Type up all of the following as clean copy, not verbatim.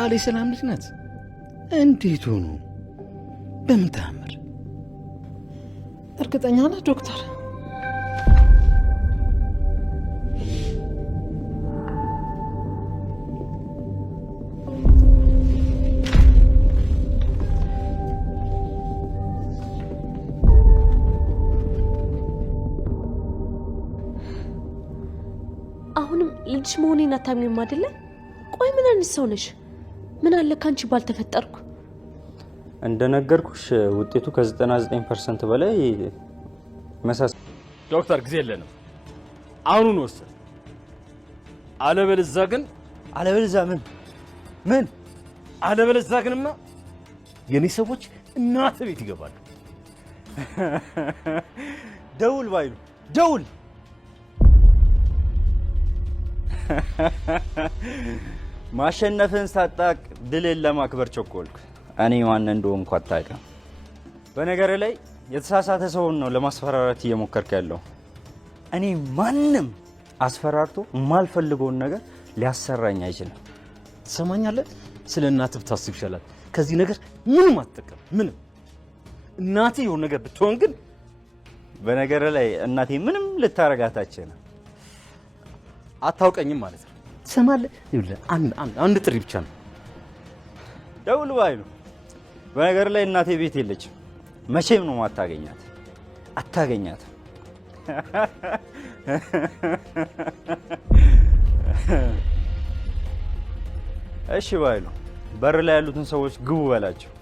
ቃል የሰላም ልጅ ናት። እንዴት ሆኖ በምን ተአምር? እርግጠኛ ነህ ዶክተር? አሁንም ልጅ መሆኔን አታምኚም አይደለ? ቆይ ምን አይነት ሰው ነሽ? ምን አለ ካንቺ ባልተፈጠርኩ። እንደነገርኩሽ ውጤቱ ከ99% በላይ መሳስ ዶክተር ጊዜ የለንም፣ አሁኑን ወሰን። አለበለዚያ ግንማ የኔ ሰዎች እናት ቤት ይገባሉ። ደውል ባይሉ ደውል። ማሸነፍን ሳጣቅ ድልን ለማክበር ቸኮልኩ። እኔ ማን እንደሆንኩ አታውቅም። በነገር ላይ የተሳሳተ ሰውን ነው ለማስፈራራት እየሞከርክ ያለው። እኔ ማንም አስፈራርቶ የማልፈልገውን ነገር ሊያሰራኝ አይችልም። ትሰማኛለህ? ስለ እናትህ ብታስብ ይሻላል። ከዚህ ነገር ምንም አትጠቀም። ምንም እናቴ የሆነ ነገር ብትሆን ግን በነገር ላይ እናቴ ምንም ልታረጋታችና አታውቀኝም ማለት ነው። ትሰማለህ? ይኸውልህ አንድ ጥሪ ብቻ ነው። ደውል ባይሉ። በነገር ላይ እናቴ ቤት የለችም። መቼም ነው ማታገኛት። አታገኛት። እሺ ባይሉ፣ በር ላይ ያሉትን ሰዎች ግቡ በላቸው።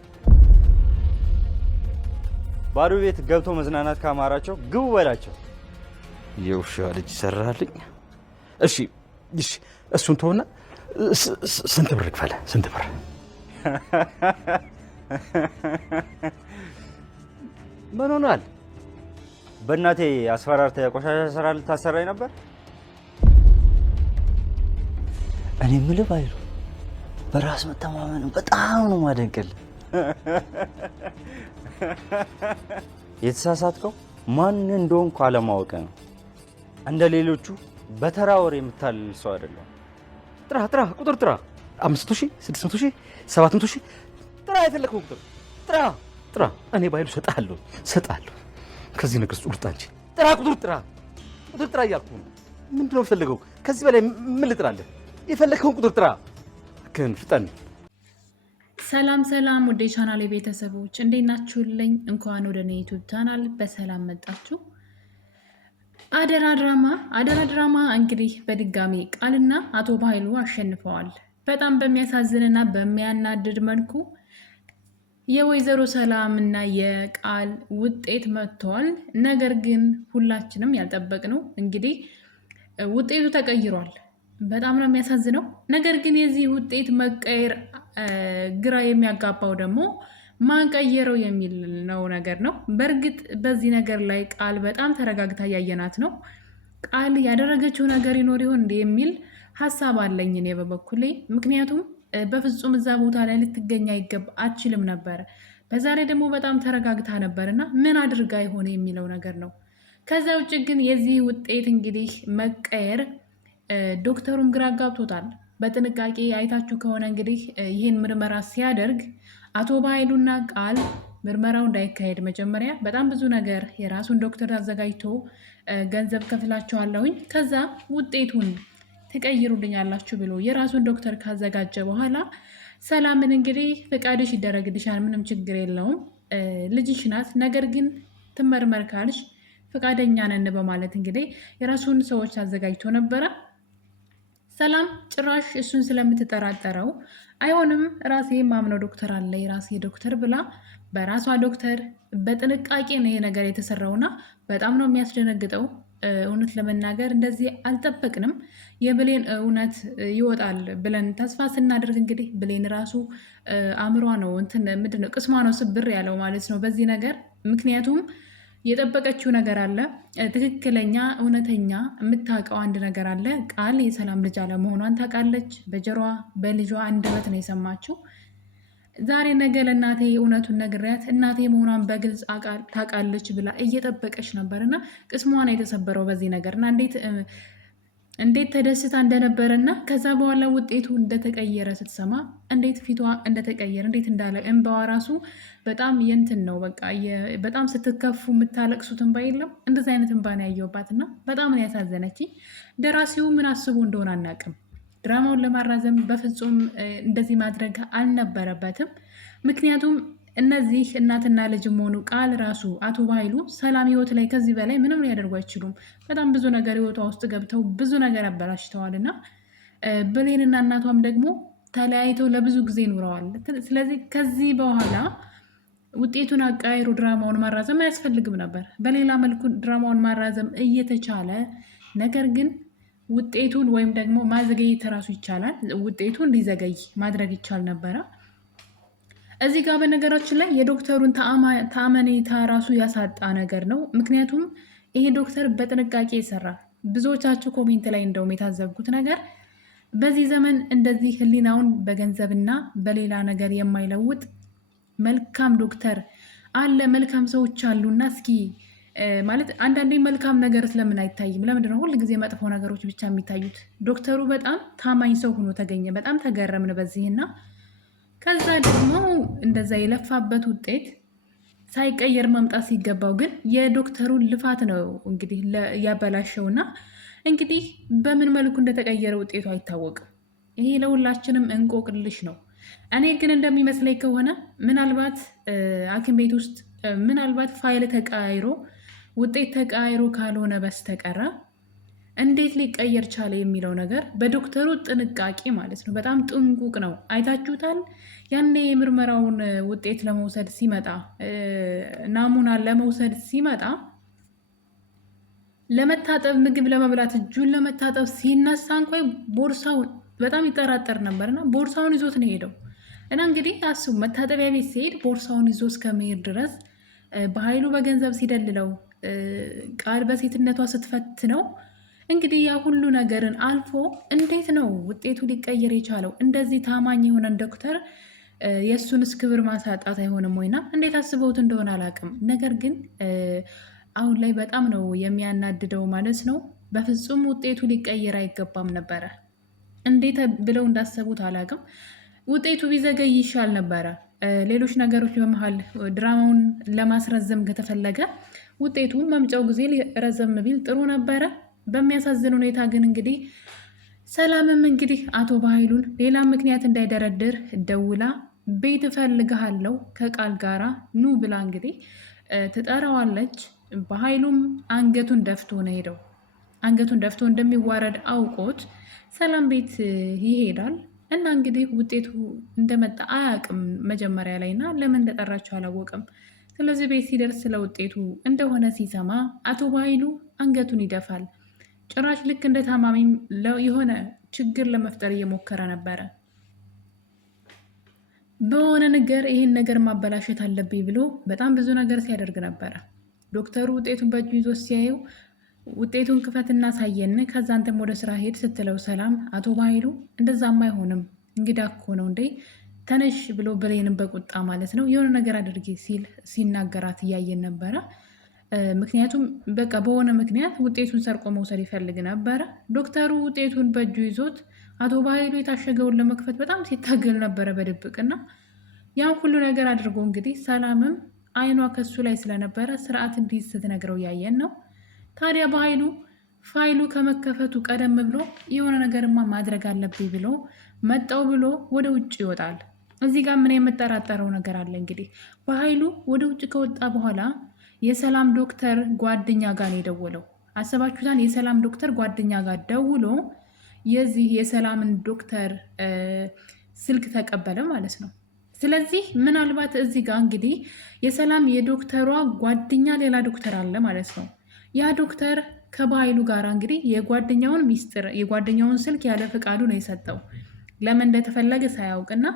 ባዶ ቤት ገብቶ መዝናናት ካማራቸው ግቡ በላቸው። የውሻ ልጅ ሰራልኝ። እሺ እሱን ተውና ስንት ብር ይክፈለ? ስንት ብር? ምን ሆኗል? በእናቴ አስፈራርተ ቆሻሻ ስራ ልታሰራኝ ነበር? እኔ የምልህ ባይሉ፣ በራስ መተማመን በጣም ነው ማደንቅል። የተሳሳትከው ማን እንደሆንኩ አለማወቅ ነው። እንደ ሌሎቹ በተራ ወሬ የምታልል ሰው አይደለም። ጥራ ቁጥር ጥራ። 500,000 600,000 700,000 ጥራ። የፈለከው ቁጥር ጥራ። እኔ ባይሉ ሰጣለሁ። ከዚህ ነገር ውስጥ እንጂ ቁጥር ጥራ እያልኩ ነው። ምንድነው የምፈልገው? ከዚህ በላይ ምን ልጥራለህ? የፈለከውን ቁጥር ጥራ። ግን ፍጠን። ሰላም ወደ ቻናሌ ቤተሰቦች እንዴት ናችሁልኝ? እንኳን ወደ እኔ ዩቲዩብ ቻናል በሰላም መጣችሁ። አደራ ድራማ እንግዲህ በድጋሚ ቃልና አቶ በኃይሉ አሸንፈዋል። በጣም በሚያሳዝንና በሚያናድድ መልኩ የወይዘሮ ሰላም እና የቃል ውጤት መጥተዋል። ነገር ግን ሁላችንም ያልጠበቅነው እንግዲህ ውጤቱ ተቀይሯል። በጣም ነው የሚያሳዝነው። ነገር ግን የዚህ ውጤት መቀየር ግራ የሚያጋባው ደግሞ ማንቀየረው የሚል ነው ነገር ነው። በእርግጥ በዚህ ነገር ላይ ቃል በጣም ተረጋግታ እያየናት ነው። ቃል ያደረገችው ነገር ይኖር ይሆን እንደ የሚል ሀሳብ አለኝ እኔ በበኩሌ። ምክንያቱም በፍጹም እዛ ቦታ ላይ ልትገኝ አትችልም ነበረ። በዛ ላይ ደግሞ በጣም ተረጋግታ ነበርና ምን አድርጋ ይሆን የሚለው ነገር ነው። ከዛ ውጭ ግን የዚህ ውጤት እንግዲህ መቀየር ዶክተሩም ግራ ጋብቶታል። በጥንቃቄ አይታችሁ ከሆነ እንግዲህ ይህን ምርመራ ሲያደርግ አቶ በኃይሉና ቃል ምርመራው እንዳይካሄድ መጀመሪያ በጣም ብዙ ነገር የራሱን ዶክተር አዘጋጅቶ ገንዘብ ከፍላችኋለሁኝ ከዛ ውጤቱን ትቀይሩልኛላችሁ ብሎ የራሱን ዶክተር ካዘጋጀ በኋላ ሰላምን እንግዲህ ፈቃድሽ ይደረግልሻል፣ ምንም ችግር የለውም፣ ልጅሽ ናት፣ ነገር ግን ትመርመር ካልሽ ፈቃደኛ ነን በማለት እንግዲህ የራሱን ሰዎች አዘጋጅቶ ነበረ። ሰላም ጭራሽ እሱን ስለምትጠራጠረው አይሆንም ራሴ ማምነው ዶክተር አለ የራሴ ዶክተር ብላ በራሷ ዶክተር በጥንቃቄ ነው ይሄ ነገር የተሰራውና በጣም ነው የሚያስደነግጠው። እውነት ለመናገር እንደዚህ አልጠበቅንም። የብሌን እውነት ይወጣል ብለን ተስፋ ስናደርግ እንግዲህ ብሌን ራሱ አእምሯ ነው ምንድነው ቅስሟ ነው ስብር ያለው ማለት ነው በዚህ ነገር። ምክንያቱም የጠበቀችው ነገር አለ፣ ትክክለኛ እውነተኛ የምታውቀው አንድ ነገር አለ። ቃል የሰላም ልጅ አለመሆኗን ታውቃለች። በጆሮዋ በልጇ አንደበት ነው የሰማችው። ዛሬ ነገ ለእናቴ እውነቱን ነግሬያት እናቴ መሆኗን በግልጽ ታውቃለች ብላ እየጠበቀች ነበር እና ቅስሟ ነው የተሰበረው በዚህ ነገር እና እንዴት እንዴት ተደስታ እንደነበረና ከዛ በኋላ ውጤቱ እንደተቀየረ ስትሰማ እንዴት ፊቷ እንደተቀየረ እንዴት እንዳለ እንባዋ ራሱ በጣም የንትን ነው። በቃ በጣም ስትከፉ የምታለቅሱት እንባ የለም እንደዚህ አይነት እንባ ነው ያየሁባት እና በጣም ነው ያሳዘነች። ደራሲው ምን አስቦ እንደሆነ አናውቅም። ድራማውን ለማራዘም በፍጹም እንደዚህ ማድረግ አልነበረበትም። ምክንያቱም እነዚህ እናትና ልጅም ሆኑ ቃል ራሱ አቶ ባይሉ ሰላም ህይወት ላይ ከዚህ በላይ ምንም ሊያደርጉ አይችሉም። በጣም ብዙ ነገር ህይወቷ ውስጥ ገብተው ብዙ ነገር አበላሽተዋል እና ብሌንና እናቷም ደግሞ ተለያይተው ለብዙ ጊዜ ኑረዋል። ስለዚህ ከዚህ በኋላ ውጤቱን አቃይሮ ድራማውን ማራዘም አያስፈልግም ነበር። በሌላ መልኩ ድራማውን ማራዘም እየተቻለ ነገር ግን ውጤቱን ወይም ደግሞ ማዘገየት ራሱ ይቻላል። ውጤቱን ሊዘገይ ማድረግ ይቻል ነበረ። እዚህ ጋር በነገራችን ላይ የዶክተሩን ተአማኔታ ራሱ ያሳጣ ነገር ነው። ምክንያቱም ይሄ ዶክተር በጥንቃቄ ይሰራል። ብዙዎቻችሁ ኮሜንት ላይ እንደውም የታዘብኩት ነገር በዚህ ዘመን እንደዚህ ህሊናውን በገንዘብና በሌላ ነገር የማይለውጥ መልካም ዶክተር አለ። መልካም ሰዎች አሉና እስኪ ማለት አንዳንዴ መልካም ነገር ስለምን አይታይም? ለምንድነው ሁል ጊዜ መጥፎ ነገሮች ብቻ የሚታዩት? ዶክተሩ በጣም ታማኝ ሰው ሆኖ ተገኘ። በጣም ተገረምን በዚህና ከዛ ደግሞ እንደዛ የለፋበት ውጤት ሳይቀየር መምጣት ሲገባው ግን የዶክተሩን ልፋት ነው እንግዲህ ያበላሸውና እንግዲህ በምን መልኩ እንደተቀየረ ውጤቱ አይታወቅም። ይሄ ለሁላችንም እንቆቅልሽ ነው። እኔ ግን እንደሚመስለኝ ከሆነ ምናልባት ሐኪም ቤት ውስጥ ምናልባት ፋይል ተቃይሮ ውጤት ተቃይሮ ካልሆነ በስተቀረ እንዴት ሊቀየር ቻለ የሚለው ነገር በዶክተሩ ጥንቃቄ ማለት ነው። በጣም ጥንቁቅ ነው። አይታችሁታል። ያኔ የምርመራውን ውጤት ለመውሰድ ሲመጣ ናሙና ለመውሰድ ሲመጣ ለመታጠብ ምግብ ለመብላት እጁን ለመታጠብ ሲነሳ እንኳ ቦርሳውን በጣም ይጠራጠር ነበርና ቦርሳውን ይዞት ነው ሄደው እና እንግዲህ አስቡ መታጠቢያ ቤት ሲሄድ ቦርሳውን ይዞ እስከመሄድ ድረስ በኃይሉ በገንዘብ ሲደልለው ቃል በሴትነቷ ስትፈትነው እንግዲህ ያ ሁሉ ነገርን አልፎ እንዴት ነው ውጤቱ ሊቀየር የቻለው? እንደዚህ ታማኝ የሆነን ዶክተር የእሱንስ ክብር ማሳጣት አይሆንም ወይና እንዴት አስበውት እንደሆነ አላውቅም። ነገር ግን አሁን ላይ በጣም ነው የሚያናድደው ማለት ነው። በፍጹም ውጤቱ ሊቀየር አይገባም ነበረ። እንዴት ብለው እንዳሰቡት አላውቅም። ውጤቱ ቢዘገይ ይሻል ነበረ። ሌሎች ነገሮች በመሀል ድራማውን ለማስረዘም ከተፈለገ ውጤቱን መምጫው ጊዜ ረዘም ቢል ጥሩ ነበረ። በሚያሳዝን ሁኔታ ግን እንግዲህ ሰላምም እንግዲህ አቶ በኃይሉን ሌላ ምክንያት እንዳይደረድር ደውላ ቤት እፈልግሃለሁ ከቃል ጋራ ኑ ብላ እንግዲህ ትጠራዋለች። በኃይሉም አንገቱን ደፍቶ ነው ሄደው። አንገቱን ደፍቶ እንደሚዋረድ አውቆት ሰላም ቤት ይሄዳል እና እንግዲህ ውጤቱ እንደመጣ አያውቅም መጀመሪያ ላይ እና ለምን እንደጠራቸው አላወቅም። ስለዚህ ቤት ሲደርስ ስለ ውጤቱ እንደሆነ ሲሰማ አቶ በኃይሉ አንገቱን ይደፋል። ጭራሽ ልክ እንደ ታማሚም የሆነ ችግር ለመፍጠር እየሞከረ ነበረ። በሆነ ነገር ይህን ነገር ማበላሸት አለብኝ ብሎ በጣም ብዙ ነገር ሲያደርግ ነበረ። ዶክተሩ ውጤቱን በእጁ ይዞ ሲያየው ውጤቱን ክፈትና ሳየን ከዛ አንተም ወደ ስራ ሄድ ስትለው ሰላም አቶ በኃይሉ እንደዛም አይሆንም እንግዳ እኮ ነው እንዴ ተነሽ ብሎ ብሌንም በቁጣ ማለት ነው የሆነ ነገር አድርጌ ሲል ሲናገራት እያየን ነበረ። ምክንያቱም በቃ በሆነ ምክንያት ውጤቱን ሰርቆ መውሰድ ይፈልግ ነበረ። ዶክተሩ ውጤቱን በእጁ ይዞት አቶ በኃይሉ የታሸገውን ለመክፈት በጣም ሲታገል ነበረ በድብቅና ያን ሁሉ ነገር አድርጎ እንግዲህ ሰላምም አይኗ ከሱ ላይ ስለነበረ ስርዓት እንዲይዝ ስትነግረው ያየን ነው። ታዲያ በኃይሉ ፋይሉ ከመከፈቱ ቀደም ብሎ የሆነ ነገርማ ማድረግ አለብኝ ብሎ መጣው ብሎ ወደ ውጭ ይወጣል። እዚህ ጋር ምን የምጠራጠረው ነገር አለ እንግዲህ በኃይሉ ወደ ውጭ ከወጣ በኋላ የሰላም ዶክተር ጓደኛ ጋር ነው የደወለው። አሰባችሁታን? የሰላም ዶክተር ጓደኛ ጋር ደውሎ የዚህ የሰላምን ዶክተር ስልክ ተቀበለ ማለት ነው። ስለዚህ ምናልባት እዚህ ጋር እንግዲህ የሰላም የዶክተሯ ጓደኛ ሌላ ዶክተር አለ ማለት ነው። ያ ዶክተር ከበኃይሉ ጋር እንግዲህ የጓደኛውን ሚስጥር የጓደኛውን ስልክ ያለ ፈቃዱ ነው የሰጠው ለምን እንደተፈለገ ሳያውቅና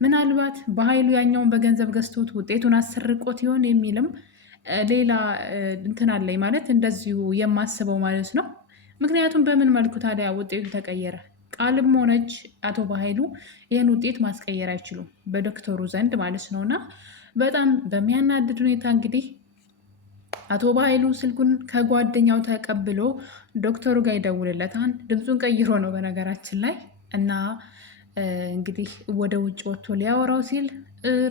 ምናልባት በኃይሉ ያኛውን በገንዘብ ገዝቶት ውጤቱን አሰርቆት ይሆን የሚልም ሌላ እንትን አለኝ ማለት እንደዚሁ የማስበው ማለት ነው። ምክንያቱም በምን መልኩ ታዲያ ውጤቱ ተቀየረ? ቃልም ሆነች አቶ በኃይሉ ይህን ውጤት ማስቀየር አይችሉም በዶክተሩ ዘንድ ማለት ነው። እና በጣም በሚያናድድ ሁኔታ እንግዲህ አቶ በኃይሉ ስልኩን ከጓደኛው ተቀብሎ ዶክተሩ ጋር ይደውልለታል። ድምፁን ቀይሮ ነው በነገራችን ላይ እና እንግዲህ ወደ ውጭ ወጥቶ ሊያወራው ሲል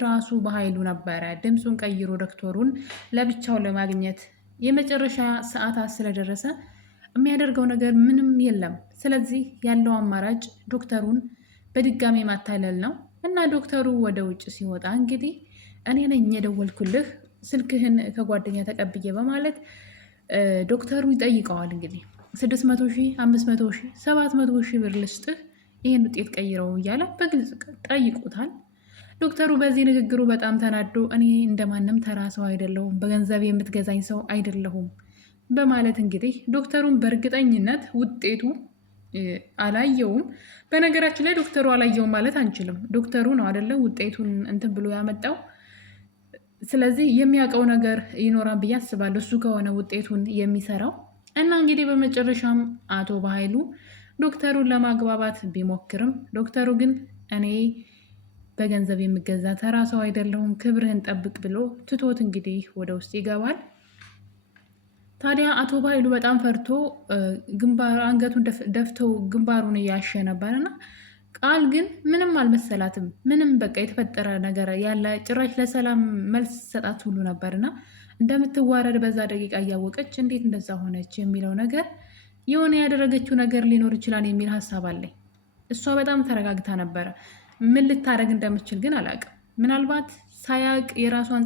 ራሱ በኃይሉ ነበረ ድምፁን ቀይሮ ዶክተሩን ለብቻው ለማግኘት የመጨረሻ ሰዓታት ስለደረሰ የሚያደርገው ነገር ምንም የለም። ስለዚህ ያለው አማራጭ ዶክተሩን በድጋሚ ማታለል ነው እና ዶክተሩ ወደ ውጭ ሲወጣ እንግዲህ እኔ ነኝ የደወልኩልህ ስልክህን ከጓደኛ ተቀብዬ በማለት ዶክተሩ ይጠይቀዋል። እንግዲህ 600 ሺህ፣ 500 ሺህ፣ 700 ሺህ ብር ልስጥህ ይህን ውጤት ቀይረው እያለ በግልጽ ጠይቁታል። ዶክተሩ በዚህ ንግግሩ በጣም ተናዶ እኔ እንደማንም ተራ ሰው አይደለሁም፣ በገንዘብ የምትገዛኝ ሰው አይደለሁም በማለት እንግዲህ ዶክተሩን በእርግጠኝነት ውጤቱ አላየውም። በነገራችን ላይ ዶክተሩ አላየውም ማለት አንችልም። ዶክተሩ ነው አይደለም ውጤቱን እንትን ብሎ ያመጣው። ስለዚህ የሚያውቀው ነገር ይኖራል ብዬ አስባለሁ፣ እሱ ከሆነ ውጤቱን የሚሰራው እና እንግዲህ በመጨረሻም አቶ በኃይሉ ዶክተሩን ለማግባባት ቢሞክርም ዶክተሩ ግን እኔ በገንዘብ የምገዛ ተራ ሰው አይደለሁም፣ ክብርህን ጠብቅ ብሎ ትቶት እንግዲህ ወደ ውስጥ ይገባል። ታዲያ አቶ በኃይሉ በጣም ፈርቶ አንገቱን ደፍተው ግንባሩን እያሸ ነበርና ቃል ግን ምንም አልመሰላትም። ምንም በቃ የተፈጠረ ነገር ያለ ጭራሽ ለሰላም መልስ ሰጣት ሁሉ ነበርና እንደምትዋረድ በዛ ደቂቃ እያወቀች እንዴት እንደዛ ሆነች የሚለው ነገር የሆነ ያደረገችው ነገር ሊኖር ይችላል የሚል ሀሳብ አለኝ። እሷ በጣም ተረጋግታ ነበረ። ምን ልታደርግ እንደምችል ግን አላውቅም። ምናልባት ሳያቅ የራሷን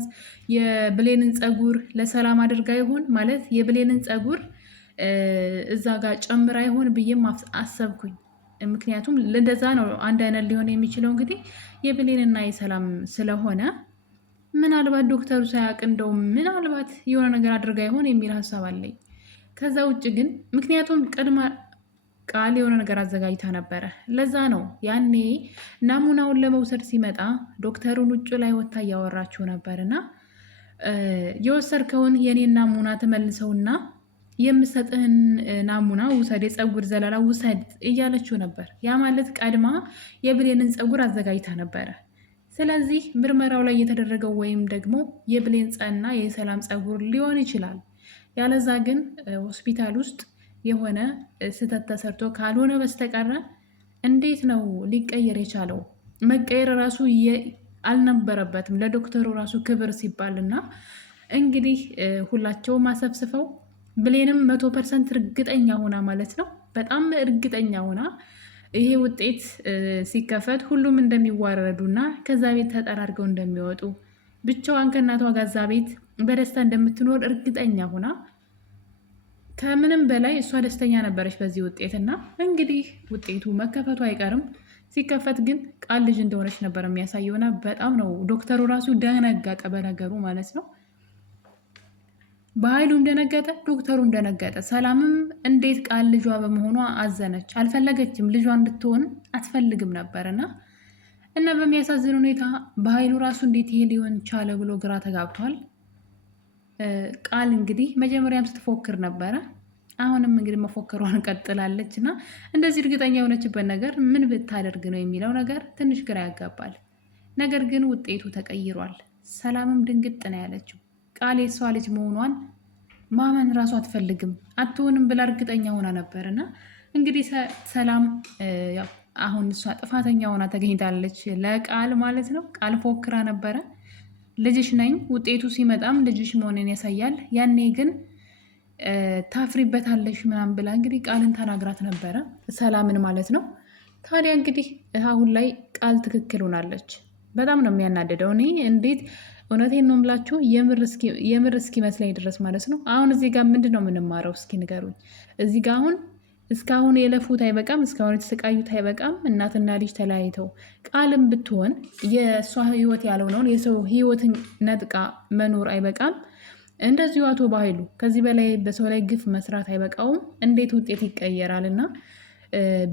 የብሌንን ፀጉር ለሰላም አድርጋ ይሆን ማለት የብሌንን ፀጉር እዛ ጋር ጨምራ ይሆን ብዬም አሰብኩኝ። ምክንያቱም እንደዛ ነው አንድ አይነት ሊሆን የሚችለው እንግዲህ የብሌንና የሰላም ስለሆነ ምናልባት ዶክተሩ ሳያቅ እንደው ምናልባት የሆነ ነገር አድርጋ ይሆን የሚል ሀሳብ አለኝ። ከዛ ውጭ ግን ምክንያቱም ቀድማ ቃል የሆነ ነገር አዘጋጅታ ነበረ። ለዛ ነው ያኔ ናሙናውን ለመውሰድ ሲመጣ ዶክተሩን ውጭ ላይ ወታ እያወራችው ነበር እና የወሰድከውን የኔን ናሙና ትመልሰውና የምሰጥህን ናሙና ውሰድ፣ የፀጉር ዘለላ ውሰድ እያለችው ነበር። ያ ማለት ቀድማ የብሌንን ፀጉር አዘጋጅታ ነበረ። ስለዚህ ምርመራው ላይ የተደረገው ወይም ደግሞ የብሌን እና የሰላም ፀጉር ሊሆን ይችላል። ያለዛ ግን ሆስፒታል ውስጥ የሆነ ስህተት ተሰርቶ ካልሆነ በስተቀረ እንዴት ነው ሊቀየር የቻለው? መቀየር ራሱ አልነበረበትም ለዶክተሩ ራሱ ክብር ሲባልና እንግዲህ ሁላቸውም አሰብስፈው ብሌንም 100% እርግጠኛ ሆና ማለት ነው። በጣም እርግጠኛ ሆና ይሄ ውጤት ሲከፈት ሁሉም እንደሚዋረዱና ከዛ ቤት ተጠራርገው እንደሚወጡ ብቻዋን ከእናቷ ጋዛ ቤት በደስታ እንደምትኖር እርግጠኛ ሆና ከምንም በላይ እሷ ደስተኛ ነበረች በዚህ ውጤትና እንግዲህ ውጤቱ መከፈቱ አይቀርም። ሲከፈት ግን ቃል ልጅ እንደሆነች ነበር የሚያሳየውና በጣም ነው ዶክተሩ ራሱ ደነገጠ በነገሩ ማለት ነው። በኃይሉም ደነገጠ፣ ዶክተሩም ደነገጠ። ሰላምም እንዴት ቃል ልጇ በመሆኗ አዘነች። አልፈለገችም፣ ልጇ እንድትሆን አትፈልግም ነበርና እና በሚያሳዝን ሁኔታ በኃይሉ ራሱ እንዴት ይሄ ሊሆን ቻለ ብሎ ግራ ተጋብቷል። ቃል እንግዲህ መጀመሪያም ስትፎክር ነበረ፣ አሁንም እንግዲህ መፎከሯን ቀጥላለች እና እንደዚህ እርግጠኛ የሆነችበት ነገር ምን ብታደርግ ነው የሚለው ነገር ትንሽ ግራ ያጋባል። ነገር ግን ውጤቱ ተቀይሯል። ሰላምም ድንግጥ ነው ያለችው። ቃል የሷ ልጅ መሆኗን ማመን ራሱ አትፈልግም፣ አትሆንም ብላ እርግጠኛ ሆና ነበር እና እንግዲህ ሰላም አሁን እሷ ጥፋተኛ ሆና ተገኝታለች ለቃል ማለት ነው። ቃል ፎክራ ነበረ ልጅሽ ነኝ፣ ውጤቱ ሲመጣም ልጅሽ መሆንን ያሳያል፣ ያኔ ግን ታፍሪበታለሽ ምናምን ብላ እንግዲህ ቃልን ተናግራት ነበረ ሰላምን ማለት ነው። ታዲያ እንግዲህ አሁን ላይ ቃል ትክክል ሆናለች። በጣም ነው የሚያናደደው። እኔ እንዴት እውነቴን ነው የምላችሁ የምር እስኪመስለኝ ድረስ ማለት ነው። አሁን እዚህ ጋር ምንድን ነው የምንማረው? እስኪ ንገሩኝ። እዚህ ጋር አሁን እስካሁን የለፉት አይበቃም፣ እስካሁን የተሰቃዩት አይበቃም። እናትና ልጅ ተለያይተው ቃልም ብትሆን የእሷ ህይወት ያልሆነውን የሰው ህይወትን ነጥቃ መኖር አይበቃም። እንደዚሁ አቶ በኃይሉ ከዚህ በላይ በሰው ላይ ግፍ መስራት አይበቃውም? እንዴት ውጤት ይቀየራል? እና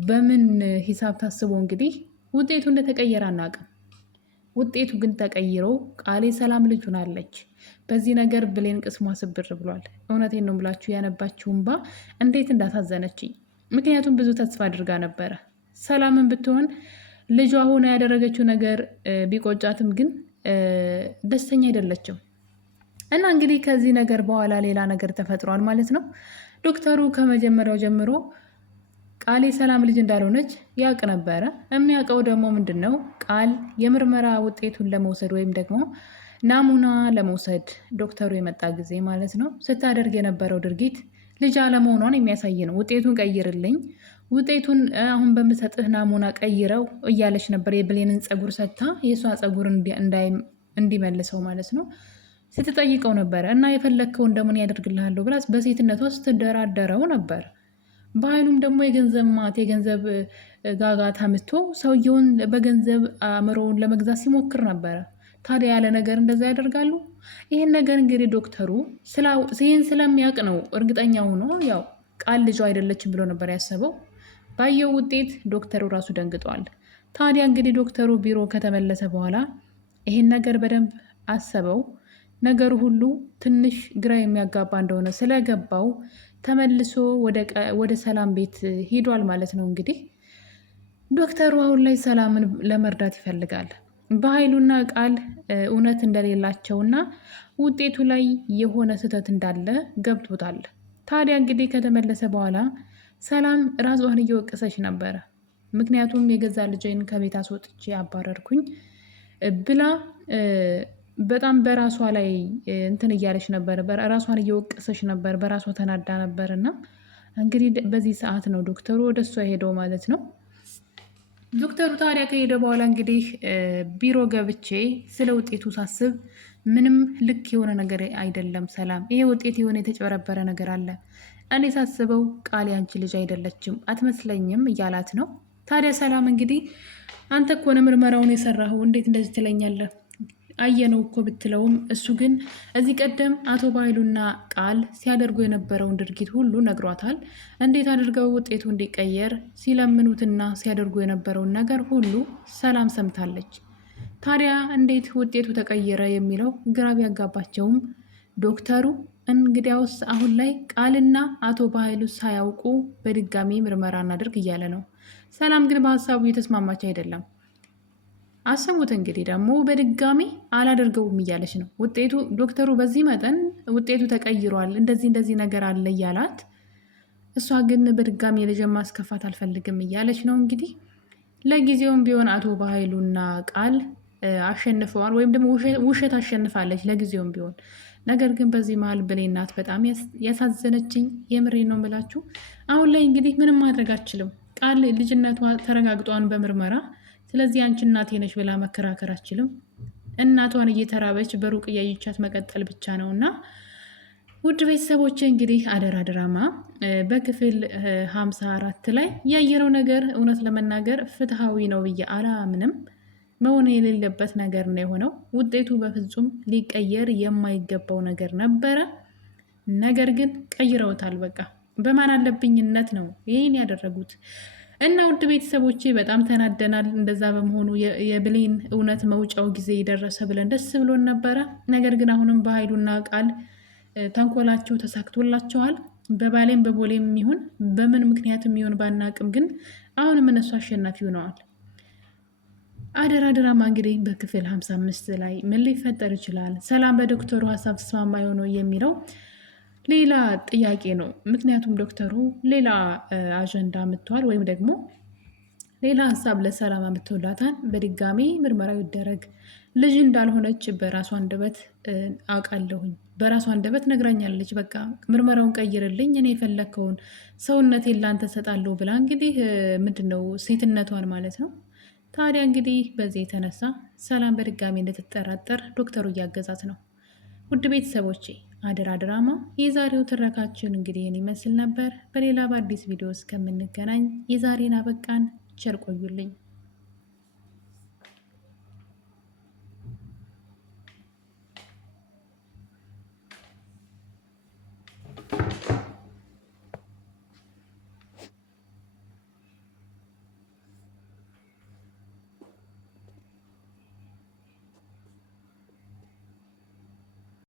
በምን ሂሳብ ታስቦ እንግዲህ ውጤቱ እንደተቀየረ አናውቅም። ውጤቱ ግን ተቀይሮ ቃሌ ሰላም ልጅ ሆናለች። በዚህ ነገር ብሌን ቅስሟ ስብር ብሏል። እውነቴን ነው ብላችሁ ያነባችሁ እንባ እንዴት እንዳሳዘነችኝ። ምክንያቱም ብዙ ተስፋ አድርጋ ነበረ። ሰላምን ብትሆን ልጇ ሆነ ያደረገችው ነገር ቢቆጫትም ግን ደስተኛ አይደለችም። እና እንግዲህ ከዚህ ነገር በኋላ ሌላ ነገር ተፈጥሯል ማለት ነው። ዶክተሩ ከመጀመሪያው ጀምሮ ቃል የሰላም ልጅ እንዳልሆነች ያውቅ ነበረ። የሚያውቀው ደግሞ ምንድን ነው ቃል የምርመራ ውጤቱን ለመውሰድ ወይም ደግሞ ናሙና ለመውሰድ ዶክተሩ የመጣ ጊዜ ማለት ነው ስታደርግ የነበረው ድርጊት ልጅ አለመሆኗን የሚያሳይ ነው። ውጤቱን ቀይርልኝ፣ ውጤቱን አሁን በምሰጥህ ናሙና ቀይረው እያለች ነበር። የብሌንን ፀጉር ሰጥታ የእሷ ፀጉር እንዲመልሰው ማለት ነው ስትጠይቀው ነበረ። እና የፈለግከው እንደምን ያደርግልሃለሁ ብላ በሴትነቷ ስትደራደረው ነበር። በኃይሉም ደግሞ የገንዘብ ማት የገንዘብ ጋጋታ ምቶ ሰውየውን በገንዘብ አእምሮውን ለመግዛት ሲሞክር ነበረ። ታዲያ ያለ ነገር እንደዛ ያደርጋሉ? ይህን ነገር እንግዲህ ዶክተሩ ይህን ስለሚያውቅ ነው እርግጠኛ ሆኖ ያው ቃል ልጇ አይደለችም ብሎ ነበር ያሰበው። ባየው ውጤት ዶክተሩ ራሱ ደንግጧል። ታዲያ እንግዲህ ዶክተሩ ቢሮ ከተመለሰ በኋላ ይህን ነገር በደንብ አሰበው። ነገሩ ሁሉ ትንሽ ግራ የሚያጋባ እንደሆነ ስለገባው ተመልሶ ወደ ሰላም ቤት ሂዷል ማለት ነው። እንግዲህ ዶክተሩ አሁን ላይ ሰላምን ለመርዳት ይፈልጋል። በኃይሉና ቃል እውነት እንደሌላቸውና ውጤቱ ላይ የሆነ ስህተት እንዳለ ገብቶታል። ታዲያ እንግዲህ ከተመለሰ በኋላ ሰላም ራሷን እየወቀሰች ነበረ። ምክንያቱም የገዛ ልጄን ከቤት አስወጥቼ አባረርኩኝ ብላ በጣም በራሷ ላይ እንትን እያለች ነበር። ራሷን እየወቀሰች ነበር። በራሷ ተናዳ ነበር። እና እንግዲህ በዚህ ሰዓት ነው ዶክተሩ ወደ እሷ ሄደው ማለት ነው። ዶክተሩ ታዲያ ከሄደ በኋላ እንግዲህ ቢሮ ገብቼ ስለ ውጤቱ ሳስብ ምንም ልክ የሆነ ነገር አይደለም ሰላም፣ ይሄ ውጤት የሆነ የተጨበረበረ ነገር አለ። እኔ ሳስበው ቃል ያንቺ ልጅ አይደለችም አትመስለኝም እያላት ነው። ታዲያ ሰላም እንግዲህ አንተ እኮ ነው ምርመራውን የሰራኸው እንዴት እንደዚህ ትለኛለህ? አየነው እኮ ብትለውም እሱ ግን እዚህ ቀደም አቶ ባይሉና ቃል ሲያደርጉ የነበረውን ድርጊት ሁሉ ነግሯታል። እንዴት አድርገው ውጤቱ እንዲቀየር ሲለምኑትና ሲያደርጉ የነበረውን ነገር ሁሉ ሰላም ሰምታለች። ታዲያ እንዴት ውጤቱ ተቀየረ የሚለው ግራ ቢያጋባቸውም ዶክተሩ እንግዲያውስ አሁን ላይ ቃልና አቶ ባይሉ ሳያውቁ በድጋሚ ምርመራ እናድርግ እያለ ነው። ሰላም ግን በሀሳቡ እየተስማማች አይደለም። አሰሙት እንግዲህ ደግሞ በድጋሚ አላደርገውም እያለች ነው። ውጤቱ ዶክተሩ በዚህ መጠን ውጤቱ ተቀይሯል፣ እንደዚህ ነገር አለ እያላት፣ እሷ ግን በድጋሚ ልጅ ማስከፋት አልፈልግም እያለች ነው። እንግዲህ ለጊዜውም ቢሆን አቶ በኃይሉና ቃል አሸንፈዋል፣ ወይም ደግሞ ውሸት አሸንፋለች ለጊዜውም ቢሆን። ነገር ግን በዚህ መሀል ብሌን ናት በጣም ያሳዘነችኝ። የምሬ ነው የምላችሁ። አሁን ላይ እንግዲህ ምንም ማድረግ አችልም። ቃል ልጅነቷ ተረጋግጧን በምርመራ ስለዚህ አንቺ እናቴ ነሽ ብላ መከራከር አችልም። እናቷን እየተራበች በሩቅ እያየቻት መቀጠል ብቻ ነው። እና ውድ ቤተሰቦች እንግዲህ አደራ ድራማ በክፍል 54 ላይ ያየነው ነገር እውነት ለመናገር ፍትሐዊ ነው ብዬ አላምንም። መሆን የሌለበት ነገር ነው የሆነው። ውጤቱ በፍጹም ሊቀየር የማይገባው ነገር ነበረ። ነገር ግን ቀይረውታል። በቃ በማን አለብኝነት ነው ይህን ያደረጉት። እና ውድ ቤተሰቦቼ በጣም ተናደናል። እንደዛ በመሆኑ የብሌን እውነት መውጫው ጊዜ የደረሰ ብለን ደስ ብሎን ነበረ። ነገር ግን አሁንም በኃይሉና ቃል ተንኮላቸው ተሳክቶላቸዋል። በባሌም በቦሌም የሚሆን በምን ምክንያት የሚሆን ባናቅም ግን አሁንም እነሱ አሸናፊ ሆነዋል። አደራ ድራማ እንግዲህ በክፍል 55 ላይ ምን ሊፈጠር ይችላል? ሰላም በዶክተሩ ሀሳብ ተስማማ የሆነው የሚለው ሌላ ጥያቄ ነው። ምክንያቱም ዶክተሩ ሌላ አጀንዳ አምጥተዋል፣ ወይም ደግሞ ሌላ ሀሳብ ለሰላም አምጥተውላታል። በድጋሚ ምርመራው ይደረግ፣ ልጅ እንዳልሆነች በራሷ አንደበት አውቃለሁኝ፣ በራሷ አንደበት ነግራኛለች። በቃ ምርመራውን ቀይርልኝ፣ እኔ የፈለግከውን ሰውነቴን ላንተ ሰጣለሁ ብላ እንግዲህ ምንድነው ሴትነቷን ማለት ነው። ታዲያ እንግዲህ በዚህ የተነሳ ሰላም በድጋሚ እንድትጠራጠር ዶክተሩ እያገዛት ነው። ውድ ቤተሰቦቼ አደራ ድራማ የዛሬው ትረካችን እንግዲህ ይህን ይመስል ነበር። በሌላ በአዲስ ቪዲዮ እስከምንገናኝ የዛሬን አበቃን። ቸር ቆዩልኝ።